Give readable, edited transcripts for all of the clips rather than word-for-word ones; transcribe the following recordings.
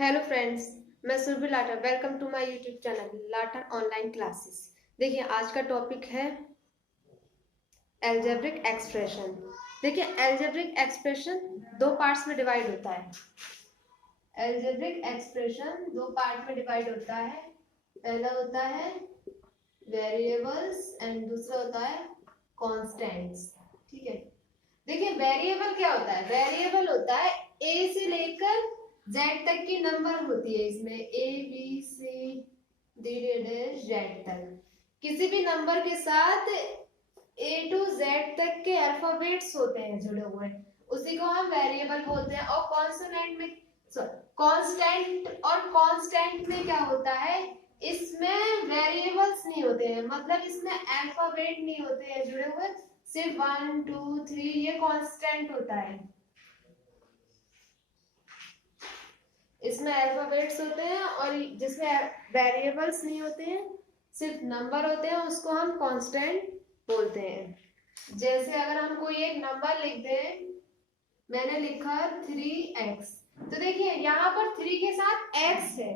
Hello friends, मैं Surabhi Lata. Welcome to my YouTube channel Lata online classes. देखिए, आज का टॉपिक है एल्जेब्रिक एक्सप्रेशन। देखिए, एल्जेब्रिक एक्सप्रेशन दो पार्ट्स में डिवाइड होता है। एल्जेब्रिक एक्सप्रेशन दो पार्ट में डिवाइड होता है। पहला होता है वेरिएबल्स एंड दूसरा होता है कॉन्स्टेंट्स। ठीक है, देखिए वेरिएबल क्या होता है? वेरिएबल होता है ए से लेकर जेड तक की नंबर होती है। इसमें A B C D Z तक किसी भी नंबर के साथ ए टू जेड तक के अल्फाबेट्स होते हैं जुड़े हुए, उसी को हम वेरिएबल बोलते हैं। और कॉन्सोनेंट में कांस्टेंट में क्या होता है? इसमें वेरिएबल्स नहीं होते हैं, मतलब इसमें अल्फाबेट नहीं होते हैं जुड़े हुए, सिर्फ 1 2 3 ये कांस्टेंट होता है। इसमें अल्फाबेट्स होते हैं और जिसमें वेरिएबल्स नहीं होते हैं, सिर्फ नंबर होते हैं, उसको हम कांस्टेंट बोलते हैं। जैसे अगर हम कोई एक नंबर लिख दें, मैंने लिखा 3x, तो देखिए यहाँ पर 3 के साथ x है,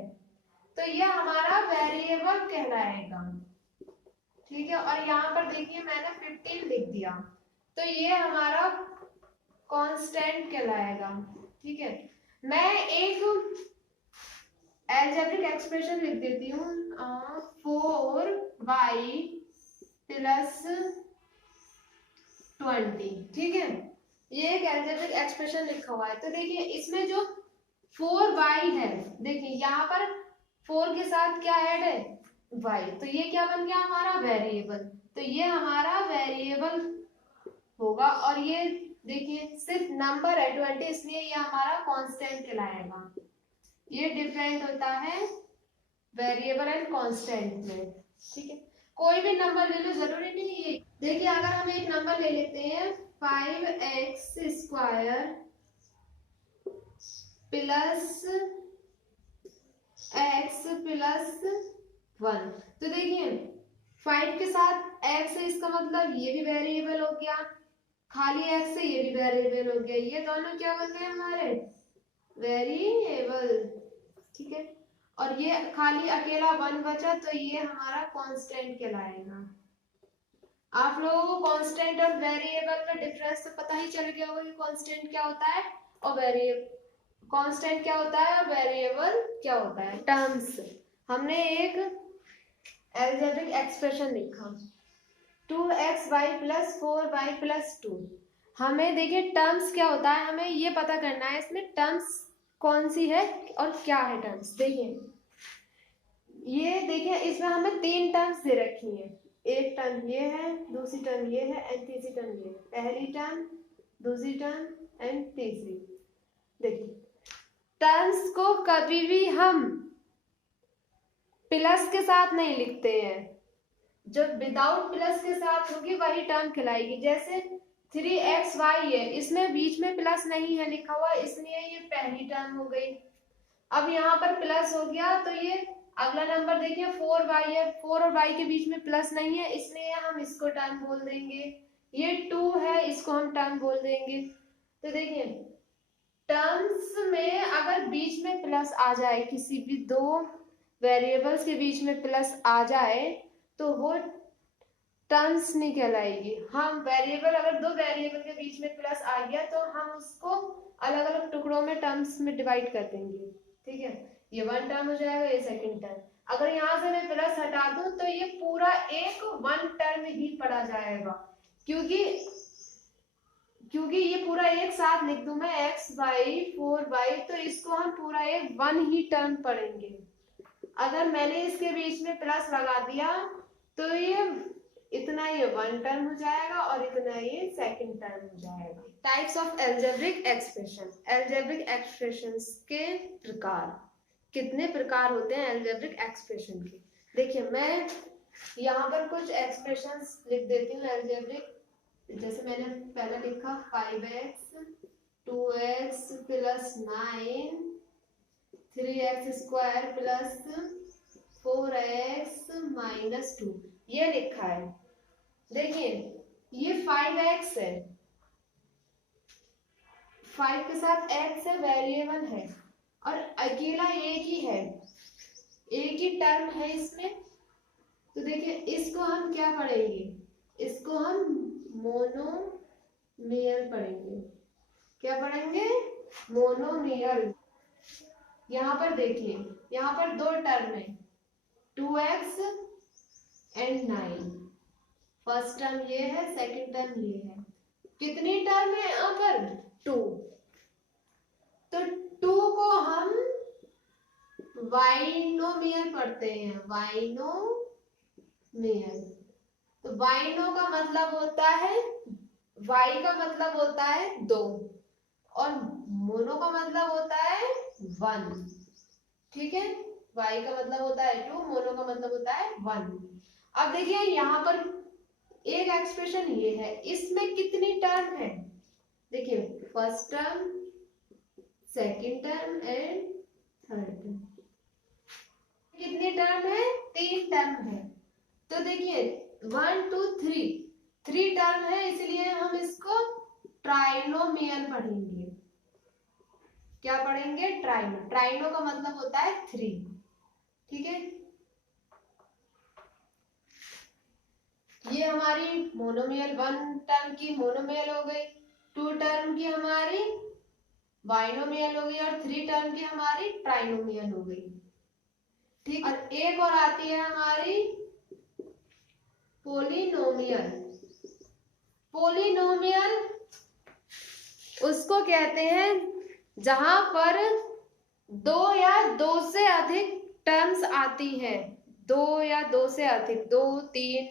तो यह हमारा वेरिएबल कहलाएगा। ठीक है, और यहाँ पर देखिए मैंने 15 लिख दिया, तो ये हमारा कांस्टेंट कहलाएगा। ठीक है, मैं एक एल्जेब्रिक एक्सप्रेशन लिख देती हूँ, 4y प्लस 20। ठीक है, ये एक एल्जेब्रिक एक्सप्रेशन लिखा हुआ है। तो देखिए इसमें जो 4y है, देखिए यहाँ पर 4 के साथ क्या ऐड है? y, तो ये क्या बन गया? हमारा वेरिएबल। तो ये हमारा वेरिएबल होगा। और ये देखिए सिर्फ नंबर है 20, इसलिए ये हमारा कांस्टेंट कहलाएगा। ये डिफरेंट होता है वेरिएबल एंड कांस्टेंट में। ठीक है, कोई भी नंबर ले लो, जरूरी नहीं है। देखिए अगर हम एक नंबर ले लेते हैं 5x square plus x plus 1, तो देखिए 5 के साथ x है, इसका मतलब ये भी वेरिएबल हो गया, खाली x से ये भी वेरिएबल हो गया, ये दोनों क्या बन गए? हमारे वेरिएबल। ठीक है, और ये खाली अकेला 1 बचा, तो ये हमारा कांस्टेंट कहलाएगा। आप लोगों को कांस्टेंट और वेरिएबल में डिफरेंस तो पता ही चल गया होगा कि कांस्टेंट क्या होता है और कांस्टेंट क्या होता है और वेरिएबल क्या होता है। टर्म्स, हमने एक एल्जेब्रिक एक्सप्रेशन लिखा 2xy प्लस 4y प्लस 2। हमें देखिए टर्म्स क्या होता है, हमें ये पता करना है इसमें टर्म्स कौन सी है और क्या है टर्म्स। देखिए ये देखिए इसमें हमें 3 टर्म्स दे रखी हैं। एक टर्म ये है, दूसरी टर्म ये है एंड तीसरी टर्म ये है। पहली टर्म, दूसरी टर्म एंड तीसरी। देखिए टर्म्स को कभी भी हम प्लस के साथ नहीं लिखते हैं, जो विदाउट प्लस के साथ होगी वही टर्म कहलाएगी। जैसे 3xy है, इसमें बीच में प्लस नहीं है लिखा हुआ, इसलिए ये पहली टर्म हो गई। अब यहाँ पर प्लस हो गया, तो ये अगला नंबर देखिए 4y है, 4 और y के बीच में प्लस नहीं है, इसलिए हम इसको टर्म बोल देंगे। ये 2 है, इसको हम टर्म बोल देंगे। तो देखिए टर्म्स में अगर बीच में प्लस आ जाए, किसी भी दो वेरिएबल्स के बीच में प्लस आ जाए, तो वो टर्म्स नहीं कहलाएगी। हम वेरिएबल, अगर दो वेरिएबल के बीच में प्लस आ गया तो हम उसको अलग अलग टुकड़ों में टर्म्स में डिवाइड कर देंगे। ठीक है, ये 1 टर्म हो जाएगा, ये सेकंड टर्म। अगर यहाँ से मैं प्लस हटा दूं तो ये पूरा एक 1 टर्म ही पड़ा जाएगा, क्योंकि ये पूरा एक साथ लिख दूं मैं xy 4y, तो इसको हम पूरा एक 1 ही टर्म पढ़ेंगे। अगर मैंने इसके बीच में प्लस लगा दिया तो ये इतना ये 1 टर्म हो जाएगा और इतना ये सेकंड टर्म हो जाएगा। Types of algebraic expression. Algebraic expressions के प्रकार, कितने प्रकार होते हैं एल्जेब्रिक एक्सप्रेशन के? देखिए मैं यहाँ पर कुछ एक्सप्रेशंस लिख देती हूँ एल्जेब्रिक। जैसे मैंने पहले लिखा 5x 2x plus 9 3x square plus 4x minus 2, ये लिखा है। देखिए ये 5x है, 5 के साथ x है, वेरिएबल है, और अकेला एक ही है, एक ही टर्म है इसमें, तो देखिए इसको हम क्या पढ़ेंगे, इसको हम मोनोमियल पढ़ेंगे। क्या पढ़ेंगे? मोनोमियल। यहाँ पर देखिए, यहाँ पर दो टर्म है, 2x एंड 9। फर्स्ट टर्म ये है, सेकंड टर्म ये है। कितनी टर्म है यहाँ पर? 2। तो 2 को हम बाइनोमियल पढ़ते हैं, बाइनोमियल। तो बाइनो का मतलब होता है, वाई का मतलब होता है 2 और मोनो का मतलब होता है 1। ठीक है, वाई का मतलब होता है 2, मोनो का मतलब होता है 1। अब देखिए यहाँ पर एक एक्सप्रेशन ये है, इसमें कितनी टर्म है? देखिए first term, second term and third term. कितनी टर्म है? 3 टर्म है। तो देखिए 1 2 3 टर्म है, इसलिए हम इसको ट्राइनोमियल पढ़ेंगे। क्या पढ़ेंगे? ट्राइनो। ट्राइनो का मतलब होता है 3। ठीक है, ये हमारी मोनोमियल 1 टर्म की मोनोमियल हो गई, 2 टर्म की हमारी बाइनोमियल हो गई और 3 टर्म की हमारी ट्राइनोमियल हो गई। ठीक, और एक और आती है हमारी पोलिनोमियल। पोलिनोमियल उसको कहते हैं जहां पर 2 या 2 से अधिक टर्म्स आती है, 2 या 2 से अधिक, 2 3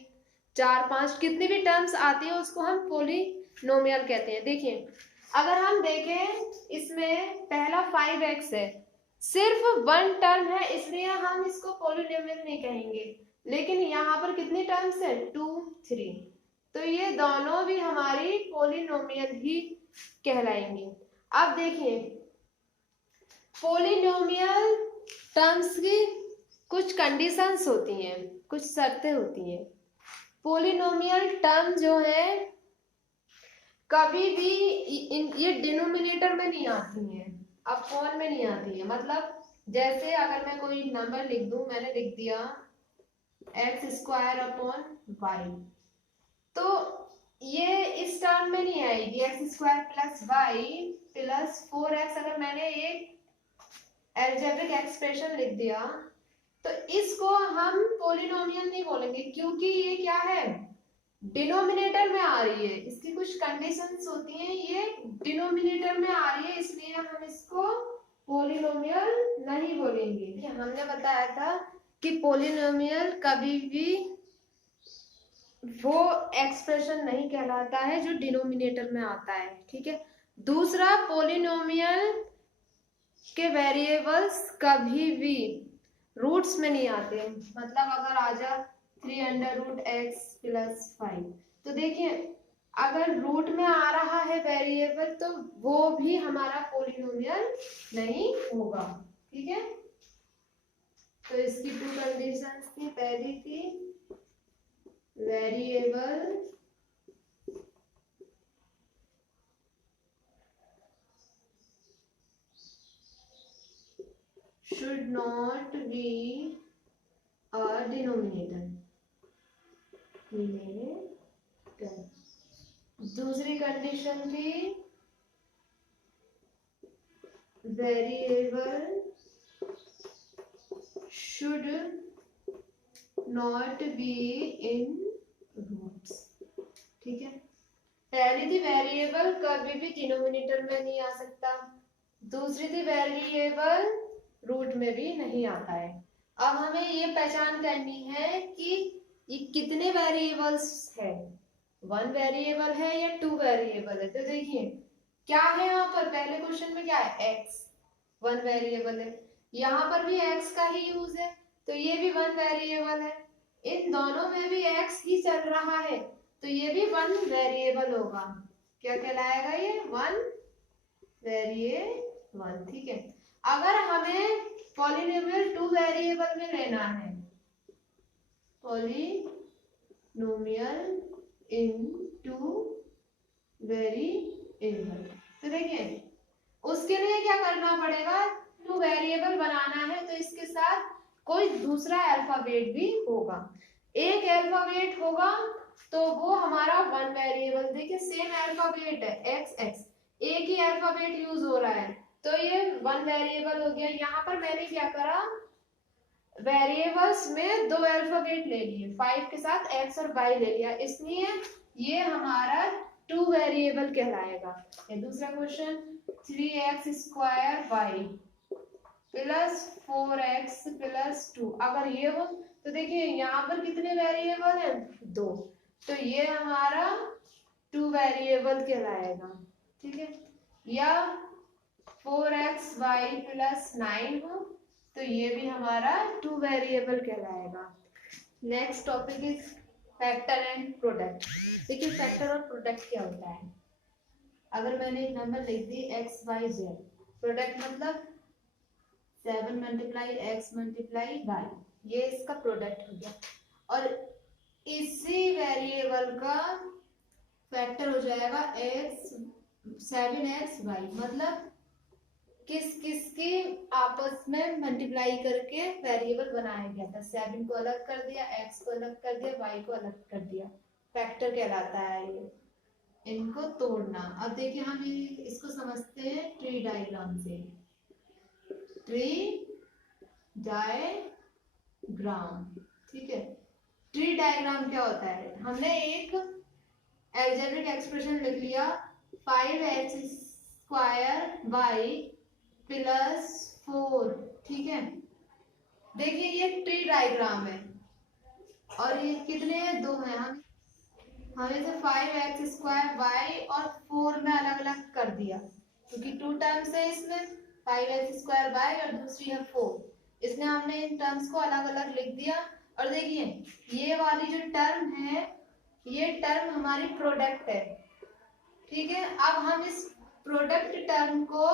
4 5 कितनी भी टर्म्स आती है उसको हम पोलिनोमियल कहते हैं। देखिए अगर हम देखें, इसमें पहला 5x है, सिर्फ 1 टर्म है, इसलिए हम इसको पोलिनोमियल नहीं कहेंगे। लेकिन यहाँ पर कितनी टर्म्स है? 2 3, तो ये दोनों भी हमारी पोलिनोमियल ही कहलाएंगी। अब देखिए पोलिनोमियल टर्म्स की कुछ कंडीशंस होती हैं, कुछ शर्तें होती हैं। पोलिनोमियल टर्म जो है कभी भी ये डिनोमिनेटर में नहीं आती है, अपॉन में नहीं आती है। मतलब जैसे अगर मैं कोई नंबर लिख दूं, मैंने लिख दिया x² / y, तो ये इस टर्म में नहीं आएगी। x² + y + 4x अगर मैंने एक एल्जेब्रिक एक्सप्रेशन लिख दिया, तो इसको हम पोलिनोमियल नहीं बोलेंगे, क्योंकि ये क्या है? डिनोमिनेटर में आ रही है। इसकी कुछ कंडीशंस होती हैं, ये डिनोमिनेटर में आ रही है, इसलिए हम इसको पोलिनोमियल नहीं बोलेंगे। हमने बताया था कि पोलिनोमियल कभी भी वो एक्सप्रेशन नहीं कहलाता है जो डिनोमिनेटर में आता है। ठीक है, दूसरा, पोलिनोमियल के वेरिएबल्स कभी भी रूट्स में नहीं आते। मतलब अगर आ जा 3√x + 5, तो देखिए अगर रूट में आ रहा है वेरिएबल तो वो भी हमारा पोलिनोमियल नहीं होगा। ठीक है, तो इसकी 2 कंडीशंस थी। पहली थी variable should not be a denominator. दूसरी कंडीशन थी variable should not be in roots। ठीक है, पहली थी वेरिएबल कभी भी डिनोमिनेटर में नहीं आ सकता, दूसरी थी वेरिएबल रूट में भी नहीं आता है। अब हमें ये पहचान करनी है कि ये कितने वेरिएबल्स है, 1 वेरिएबल है या 2 वेरिएबल है। तो देखिए क्या है यहाँ पर, पहले क्वेश्चन में क्या है? x 1 वेरिएबल है, यहाँ पर भी x का ही यूज है, तो ये भी 1 वेरिएबल है। इन दोनों में भी x ही चल रहा है, तो ये भी 1 वेरिएबल होगा। क्या कहलाएगा ये? 1 वेरिएबल। ठीक है, अगर हमें पॉलिनोमियल 2 वेरिएबल में लेना है, पॉलिनोमियल इन 2 वेरिएबल, तो देखिए उसके लिए क्या करना पड़ेगा? टू वेरिएबल बनाना है तो इसके साथ कोई दूसरा अल्फाबेट भी होगा। एक अल्फाबेट होगा तो वो हमारा वन वेरिएबल, देखिए सेम अल्फाबेट है एक्स एक्स, एक ही अल्फाबेट यूज हो रहा है तो ये वन वेरिएबल हो गया। यहाँ पर मैंने क्या करा, वेरिएबल्स में दो अल्फाबेट ले लिए, 5 के साथ x और y ले लिया, इसलिए ये हमारा टू वेरिएबल कहलाएगा। दूसरा question 3x² y plus 4x plus 2, अगर ये हो तो देखिए यहाँ पर कितने वेरिएबल हैं, दो, तो ये हमारा टू वेरिएबल कहलाएगा, ठीक है। या 4xy प्लस 9 हो तो ये भी हमारा टू वेरिएबल कहलाएगा। Next topic is factor and product. देखिए फैक्टर और प्रोडक्ट क्या होता है, अगर मैंने एक नंबर लिख दी x y z, प्रोडक्ट मतलब 7 मल्टीप्लाई x मल्टीप्लाई y, ये इसका प्रोडक्ट हो गया। और इसी वेरिएबल का फैक्टर हो जाएगा x 7xy, मतलब किस किस के आपस में मल्टीप्लाई करके वेरिएबल बनाया गया था, 7 को अलग कर दिया, x को अलग कर दिया, y को अलग कर दिया, फैक्टर कहलाता है ये, इनको तोड़ना। अब देखिए हम इसको समझते हैं ट्री डायग्राम से। ट्री डायग्राम, ठीक है। ट्री डायग्राम क्या होता है, हमने एक अलजेब्रिक एक्सप्रेशन लिख लिया 5x² y प्लस 4, ठीक है। देखिए ये ट्री डायग्राम है और ये कितने हैं, दो हैं, हमें से 5x² y और 4 में अलग अलग कर दिया क्योंकि टू टर्म्स है इसमें, 5x² y और दूसरी है 4, इसलिए हमने इन टर्म्स को अलग अलग लिख दिया। और देखिए ये वाली जो टर्म है ये टर्म हमारी प्रोडक्ट है, ठीक है। अब हम इस प्रोडक्ट टर्म को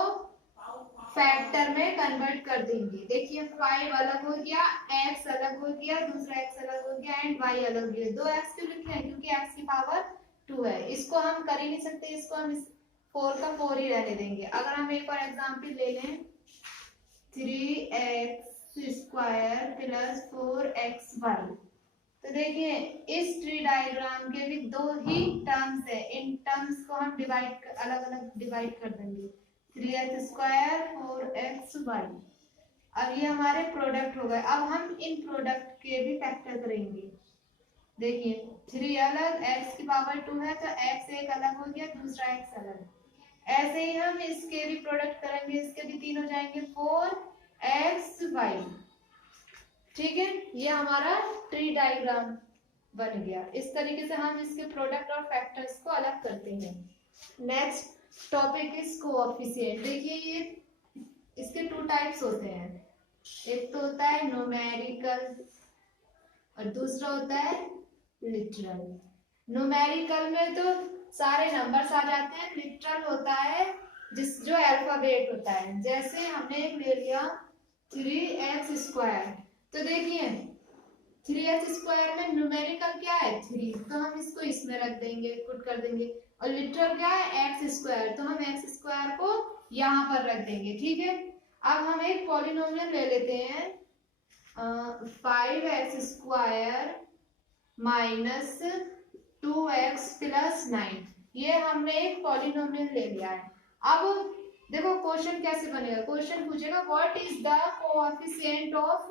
फैक्टर में कन्वर्ट कर देंगे। देखिए 5 अलग हो गया, x अलग हो गया, दूसरा x अलग हो गया एंड y अलग हो गया। दो x क्यों लिखे हैं, क्योंकि x की पावर 2 है, इसको हम कर ही नहीं सकते, इसको हम 4 का 4 ही रहने देंगे। अगर हम एक और एग्जांपल ले लें 3x² प्लस 4xy, तो देखिए इस ट्री डायग्राम के भी दो ही टर्म्स है, इन टर्म्स को हम अलग अलग डिवाइड कर देंगे, 3x² 4xy। अब ये हमारे प्रोडक्ट हो गए। अब हम इन प्रोडक्ट के भी फैक्टर करेंगे। देखिए 3 अलग, x की पावर 2 है तो x एक अलग हो गया, दूसरा x अलग। ऐसे ही हम इसके भी प्रोडक्ट करेंगे, इसके भी 3 हो जाएंगे 4xy, ठीक है। ये हमारा ट्री डायग्राम बन गया। इस तरीके से हम इसके प्रोडक्ट और फैक्टर्स को अलग करते हैं। Next topic is coefficient. देखिए ये इसके टू टाइप्स होते हैं, एक तो होता है न्यूमेरिकल और दूसरा होता है लिटरल। न्यूमेरिकल में तो सारे नंबर्स आ जाते हैं, लिटरल होता है जो अल्फाबेट होता है। जैसे हमने एक ले लिया 3x², तो देखिए 3x² में न्यूमेरिकल क्या है 3, तो हम इसको इसमें रख देंगे, पुट कर देंगे। और लिटरल क्या है x², तो हम x² को यहाँ पर रख देंगे, ठीक है। अब हम एक पॉलिनोमियल ले लेते हैं 5x² माइनस 2x प्लस 9, ये हमने एक पॉलिनोमियल ले लिया है। अब देखो क्वेश्चन कैसे बनेगा, क्वेश्चन पूछेगा what is the coefficient of,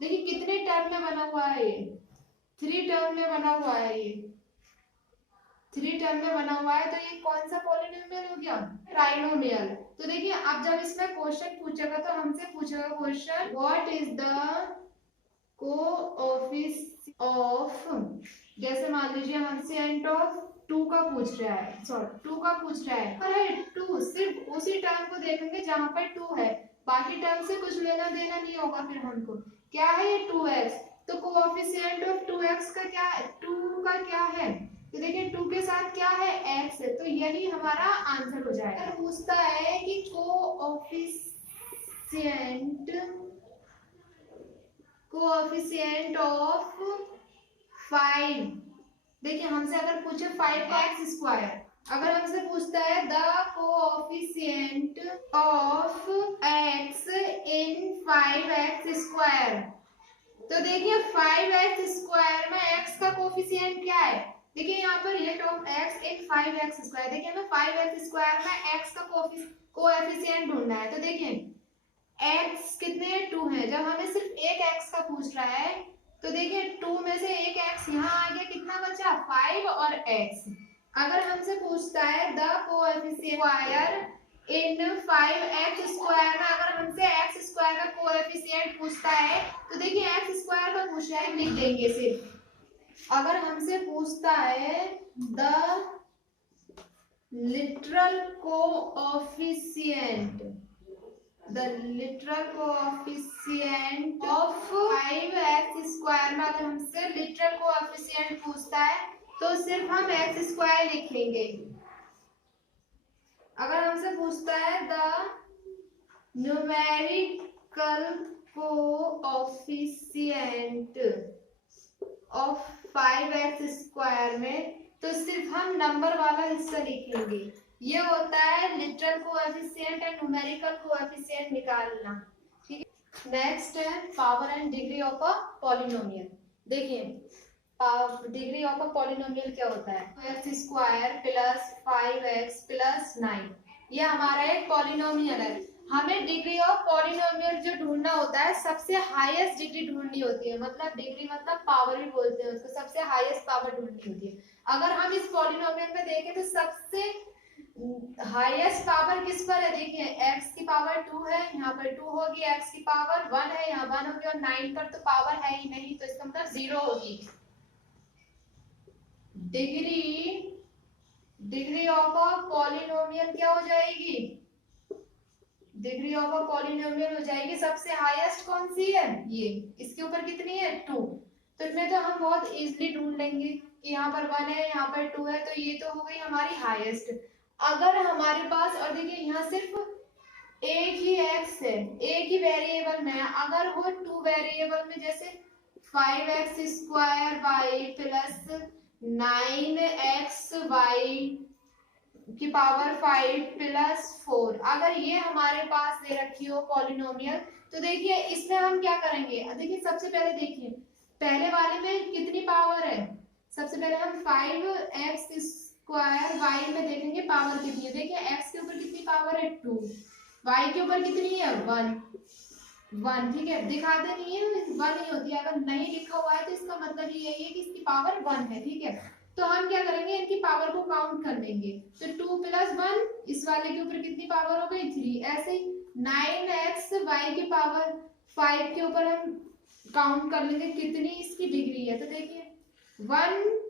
देखिए कितने टर्म में बना हुआ है ये, 3 टर्म में बना हुआ है, ये 3 टर्म में बना हुआ है, तो ये कौन सा पॉलिनोमियल हो गया, ट्राइनोमियल। तो देखिए अब जब इसमें क्वेश्चन पूछेगा तो हमसे पूछेगा question what is the coefficient of, जैसे मान लीजिए हमसे एंड ऑफ 2 का पूछ रहा है, सॉरी 2 का पूछ रहा है, अरे 2 सिर्फ उसी टर्म को देखेंगे जहां पर 2 है, बाकी टर्म से कुछ लेना देना नहीं होगा। फिर हमको क्या है ये 2x, तो कोएफिशिएंट ऑफ 2x का क्या है, 2 का क्या है, तो देखिए 2 के साथ क्या है x है, तो यही हमारा आंसर हो जाएगा। पूछता है कि कोएफिशिएंट ऑफ 5, देखिए हमसे अगर पूछे 5x², अगर हमसे पूछता है the coefficient of x in 5x², तो देखिए 5x² में x का कोएफिशिएंट क्या है? देखिए यहाँ पर ये टर्म x इन 5x², देखिए हमें 5x² में x का कोएफिशिएंट ढूंढना है। तो देखिए x कितने 2 है, जब हमें सिर्फ एक x का पूछ रहा है तो देखिए 2 में से एक x यहाँ आ गया, कितना बचा 5 और x। अगर हमसे पूछता है द कोएफिशिएंट इन 5x² में, अगर हमसे x² का कोएफिशिएंट पूछता है तो देखिए x² का पूछ रहा है, लिख देंगे सिर्फ। अगर हमसे पूछता है the literal coefficient of 5x² में, अगर हमसे लिटरल कोएफिशिएंट पूछता है तो सिर्फ हम x² लिखेंगे। अगर हमसे पूछता है the numerical coefficient of 5x² में, तो सिर्फ हम नंबर वाला हिस्सा लिखेंगे। ये होता है लिटरल कोएफिशिएंट और न्यूमेरिकल कोएफिशिएंट निकालना। ठीक है, नेक्स्ट है power and degree of a polynomial. देखिए डिग्री ऑफ अ पॉलिनोमियल क्या होता है? x² प्लस 5x प्लस 9, ये हमारा एक पॉलिनोमियल है। हमें डिग्री ऑफ पॉलिनोमियल जो ढूंढना होता है, सबसे हाईएस्ट डिग्री ढूंढनी होती है, मतलब डिग्री मतलब पावर भी बोलते हैं उसको, सबसे हाईएस्ट पावर ढूंढनी होती है। अगर हम इस पॉलिनोमियल में देखें तो सबसे हाईएस्ट पावर किस पर है? देखिए x की पावर 2 है, यहाँ पर 2 होगी, x की पावर 1 है, यहाँ 1 होगी, और 9 पर तो पावर है ही नहीं, तो इसका मतलब 0 होगी। डिग्री ऑफ अ पॉलिनोमियल क्या हो जाएगी? डिग्री ऑफ अ पॉलिनोमियल हो जाएगी, सबसे हाईएस्ट कौन सी है? ये, इसके ऊपर कितनी है? 2। तो इसमें तो हम बहुत इजीली ढूंढ लेंगे कि यहाँ पर 1 है, यहाँ पर 2 है, तो ये तो हो गई हमारी हाईएस्ट। अगर हमारे पास, और देखिए यहाँ सिर्फ एक ही x है, एक ही वेरिएबल में है, अगर वो 2 वेरिएबल में, जैसे 5x² प्लस 9xy की पावर 5 प्लस 4, अगर ये हमारे पास दे रखी हो पॉलिनोमियल, तो देखिए इसमें हम क्या करेंगे? देखिए सबसे पहले देखिए पहले वाले में कितनी पावर है, सबसे पहले हम 5x² में देखेंगे पावर कितनी है। देखिए x के ऊपर कितनी पावर है? 2, y के ऊपर कितनी है? 1, ठीक है, दिखाते नहीं है 1 ही होती है, अगर नहीं लिखा हुआ है तो इसका मतलब यही है कि इसकी पावर 1 है। ठीक है, तो हम क्या करेंगे? इनकी पावर को काउंट कर लेंगे, तो 2 प्लस 1, इस वाले के ऊपर कितनी पावर हो गई? 3। ऐसे ही 9xy की पावर 5 के ऊपर हम काउंट कर लेंगे कितनी इसकी डिग्री है। तो देखिए 1,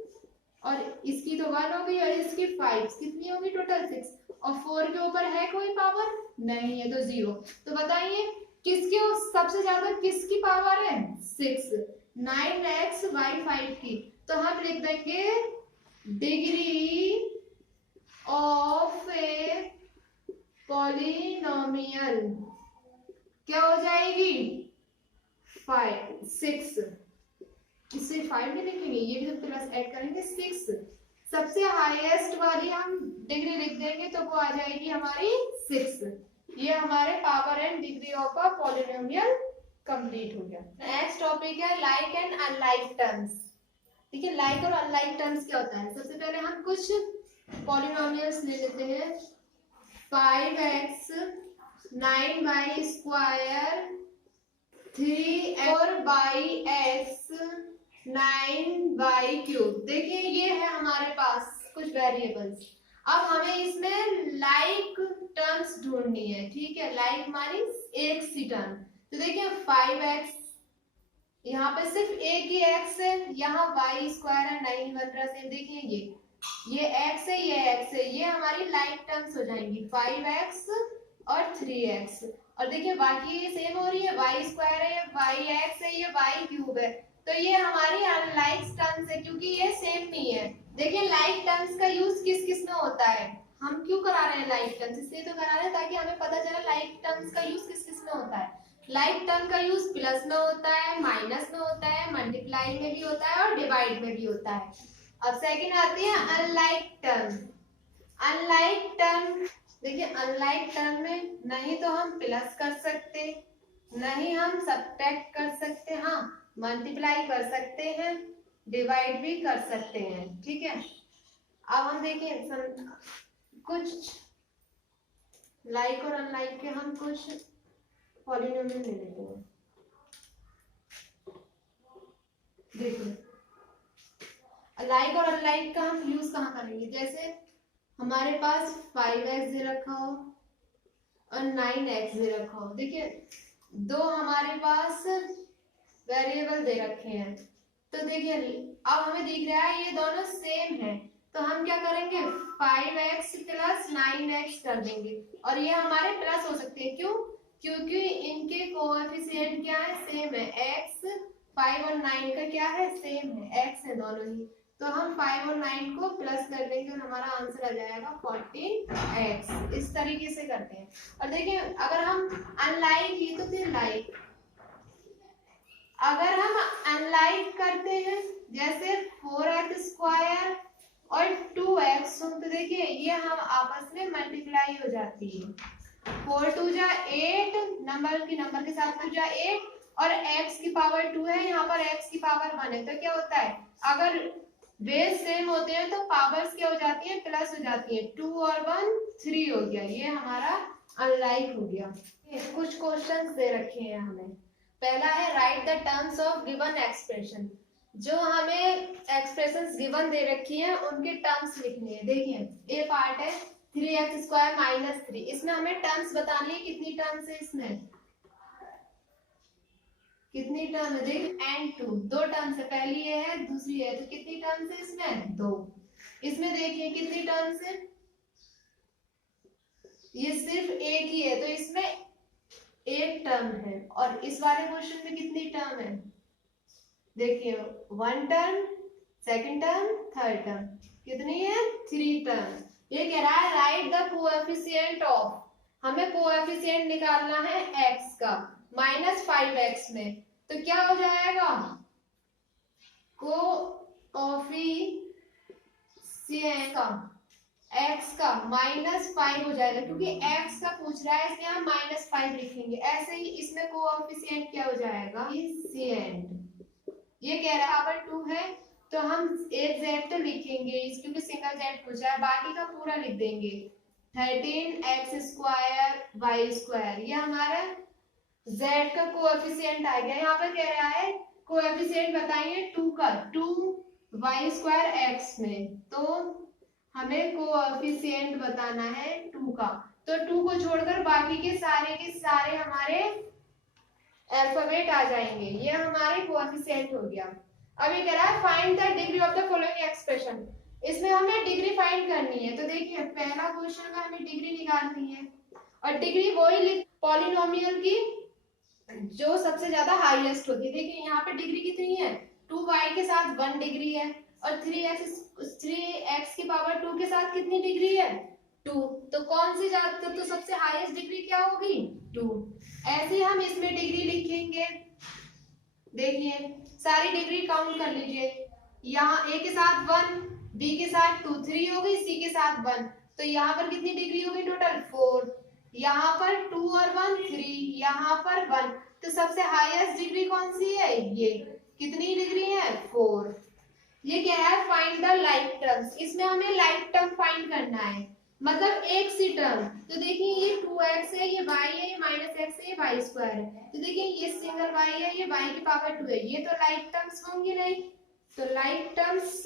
और इसकी तो 1 हो गई, और इसकी 5, कितनी होगी टोटल? 6, और 4 के ऊपर है कोई पावर? नहीं है, तो 0। तो बताइए किसकी सबसे ज्यादा किसकी पावर है? 6, 9xy 5 की। तो हम लिख देंगे डिग्री ऑफ ए पॉलिनोमियल क्या हो जाएगी? 6। इससे 5 भी लिखेंगे, ये भी प्लस ऐड करेंगे 6। सबसे हाईएस्ट वाली हम डिग्री लिख देंगे तो वो आ जाएगी हमारी 6। ये हमारे power and degree of a polynomial complete हो गया। नेक्स्ट टॉपिक है लाइक एंड अनलाइक टर्म्स। ठीक है, लाइक और अनलाइक टर्म्स क्या होता है? सबसे पहले हम कुछ पॉलिनोमियल्स ले लेते हैं। 5x 9y², 3x 9y³। देखिए ये है हमारे पास कुछ वेरिएबल्स। अब हमें इसमें लाइक टर्म्स ढूंढनी है। ठीक है, लाइक मानी एक सी टर्म। तो देखिए 5x, यहाँ पे सिर्फ एक ही x है, यहाँ y² है, नहीं बन रहा सेम। देखिए ये x है, ये x है, ये हमारी लाइक टर्म्स हो जाएंगी 5x और 3x। और देखिए बाकी ये सेम हो रही है, y² है, ये yx है, ये y³ है, तो ये हमारी अनलाइक टर्म्स है क्योंकि ये सेम नहीं है। देखिए लाइक टर्म्स का यूज किस किस में होता है? हम क्यों करा रहे हैं लाइक टर्म्स? इसलिए तो करा रहे हैं ताकि हमें पता चले लाइक टर्म्स का यूज किस किस में होता है। लाइक टर्म का यूज प्लस में होता है, माइनस में होता है, मल्टीप्लाई में भी होता है और डिवाइड में भी होता है। अब सेकंड आती है अनलाइक टर्म। अनलाइक टर्म, देखिए अनलाइक टर्म में नहीं तो हम प्लस कर सकते, नहीं हम सब्ट्रैक्ट कर सकते, हाँ मल्टीप्लाई कर सकते हैं, डिवाइड भी कर सकते हैं, ठीक है। अब हम देखें कुछ लाइक और अनलाइक के हम कुछ पॉलिनोमियल ले लेते हैं। देखिए लाइक और अनलाइक का हम यूज कहाँ करेंगे, जैसे हमारे पास 5x दे रखा हो और 9x दे रखा हो। देखिए दो हमारे पास वेरिएबल दे रखे हैं, तो देखिए अब हमें दिख रहा है ये दोनों सेम है, तो हम क्या करेंगे 5x प्लस 9x कर देंगे, और ये हमारे प्लस हो सकते हैं, क्यों, क्योंकि इनके कोएफिशिएंट क्या है, सेम है, x 5 और 9 का क्या है, सेम है, x है दोनों ही, तो हम 5 और 9 को प्लस कर देंगे और हमारा आंसर आ जाएगा 14x। इस तरीके से करते हैं। और देखिए अगर हम अनलाइक ही तो फिर लाइक, अगर हम अनलाइक करते हैं जैसे 4x² और 2x, तो देखिए ये हम आपस में मल्टीप्लाई हो जाती है, 4 2 जा 8, नंबर के साथ 2 जा 8, और x की पावर 2 है, यहाँ पर x की पावर 1 है, तो क्या होता है अगर बेस सेम होते हैं तो पावर्स क्या हो जाती है, प्लस हो जाती है, 2 और 1 3 हो गया, ये हमारा अनलाइक हो गया। कुछ क्वेश्चंस दे रखे हैं हमें। पहला है right the terms of given expression, जो हमें एक्सप्रेशंस गिवन दे रखी हैं उनके टर्म्स लिखने हैं। देखिए ए पार्ट है 3x² - 3, इसमें हमें टर्म्स बतानी है, कितनी टर्म्स है इसमें, कितनी टर्म है, देख n2, दो टर्म्स है, पहली ये है दूसरी है, तो कितनी टर्म्स है इसमें, दो। इसमें देखिए कितनी टर्म्स है, ये सिर्फ एक ही है, तो इसमें एक टर्म है, और इस वाले क्वेश्चन में कितनी टर्म है, देखिए 1 term, second term, third term, कितनी है, 3 टर्म। ये कह रहा है राइट द कोएफिशिएंट ऑफ, हमें कोएफिशिएंट निकालना है x का -5x में, तो क्या हो जाएगा, कोएफिशिएंट का x का -5 हो जाएगा, क्योंकि x का पूछ रहा है इसलिए हम -5 लिखेंगे। ऐसे ही इसमें कोएफिशिएंट क्या हो जाएगा, कोएफिशिएंट, ये कह रहा है पावर 2 है, तो हम एक z तो लिखेंगे क्योंकि सिंगल z पूछा है, बाकी का पूरा लिख देंगे 13x² y², ये हमारा z का कोएफिशिएंट आ गया। यहाँ पर कह रहा है कोएफिशिएंट बताइए 2 का, 2y² x में, तो हमें कोएफिशिएंट बताना है 2 का, तो 2 को छोड़कर बाकी के सारे हमारे अल्फाबेट आ जाएंगे, ये हमारे कोएफिशिएंट हो गया। अब ये कह रहा है find the degree of the following expression, इसमें हमें डिग्री फाइंड करनी है, तो देखिए पहला क्वेश्चन का हमें डिग्री निकालनी है, और डिग्री वही लिख पॉलिनोमियल की जो सबसे ज्यादा हाईएस्ट होती है। देखिए यहाँ पे डिग्री कितनी है, 2y के साथ 1 डिग्री है, और 3x की पावर 2 के साथ कितनी डिग्री है, 2, तो कौन सी ज्यादा, तो सबसे हाईएस्ट डिग्री क्या होगी, 2। ऐसे ही हम इसमें डिग्री लिखेंगे, देखिए सारी डिग्री काउंट कर लीजिए, यहाँ a के साथ 1, b के साथ 2, 3 हो गई, c के साथ 1, तो यहाँ पर कितनी डिग्री होगी टोटल 4, यहाँ पर 2 और 1 3, यहाँ पर 1, तो सबसे हाईएस्ट डिग्री कौन सी है, ये कितनी डिग्री है, 4। ये क्या है फाइंड द लाइक टर्म्स, इसमें हमें लाइक टर्म फाइंड करना है, मतलब एक सी टर्म, तो देखिए ये 2x है, ये y है, ये -x है, ये y² है, तो देखिए ये सिंगल y है, ये y की पावर 2 है, ये तो लाइक टर्म्स होंगी नहीं, तो लाइक टर्म्स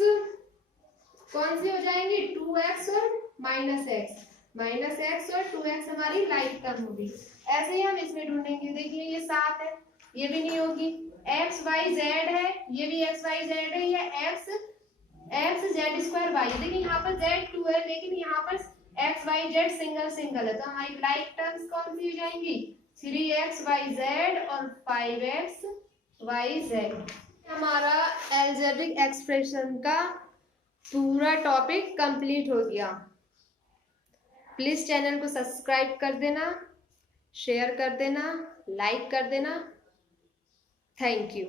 कौन सी हो जाएंगी, 2x और -x और 2x हमारी लाइक टर्म होगी। ऐसे ही हम इसमें ढूंढेंगे, देखिए ये 7 है, ये भी नहीं होगी, x y z है, ये भी x y z है, ये x z² y, देखिए यहाँ पर z 2 है, लेकिन यहाँ पर x y z सिंगल है, तो हमारी लाइक टर्म्स कौन सी हो जाएंगी, 3x y z और 5x y z। हमारा अलजेब्रिक एक्सप्रेशन का पूरा टॉपिक कंप्लीट हो गया। प्लीज चैनल को सब्सक्राइब कर देना, शेयर कर देना, लाइक कर देना। Thank you.